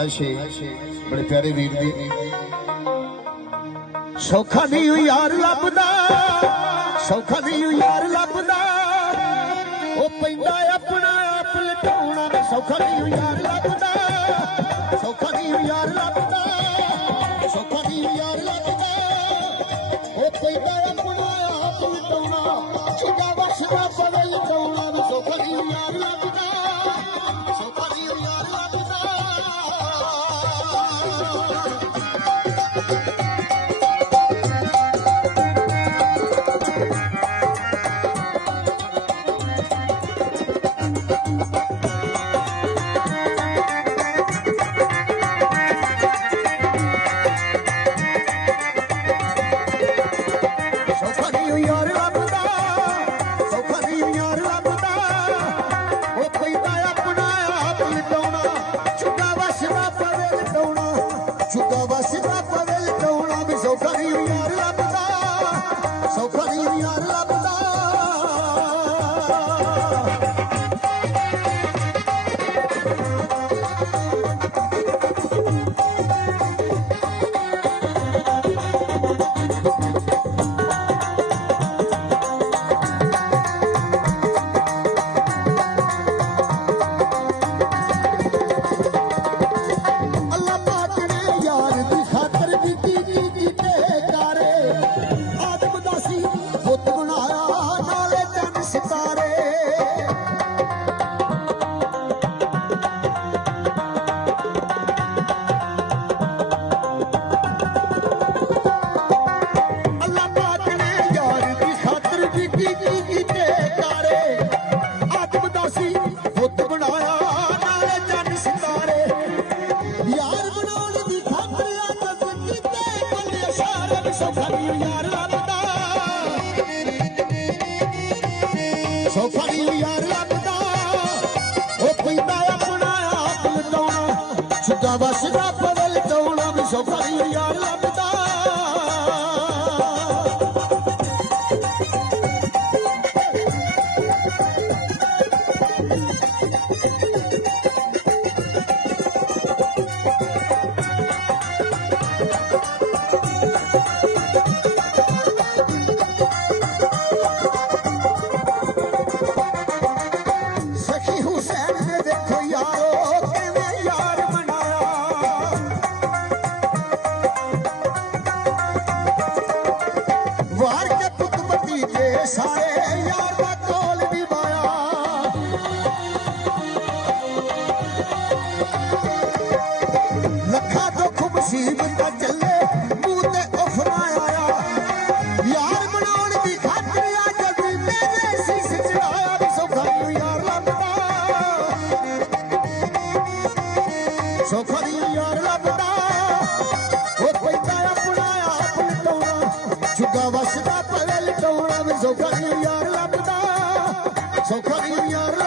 फरमाइश है बड़े प्यारे वीर दी। सौखा नहीं यार लभदा, सौखा नहीं यार लभदा, ओ पैंदा अपना आप लटाउणा। सौखा नहीं यार लभदा, सौखा नहीं यार लभदा, सौखा नहीं यार लभदा, ओ पैंदा अपना आप लटाउणा। छिड़ा वसदा पवे लटाउणा, सौखा नहीं यार लभदा, सौखा नहीं यार लभदा। सौखा नहीं यार लभदा, ओ पैंदा अपना आप लटाउणा। छुट्टा वसदा पवे लटाउणा, सौखा नहीं यार लभदा। वार के पुत भतीजे सारे यार दा कोल निभाया। लखा दुख मुसीबत चले मुंह ते उफरा आया। यार बनाउण दी खातिर अज भी मेरे शीश चढ़ाया। सौखा नहीं यार लभदा, सौखा नहीं यार लभदा, ओ पैंदा अपना आप लटाउणा। छुट्टा वसदा पवे लटाउणा, सौखा नहीं यार लभदा, सौखा नहीं यार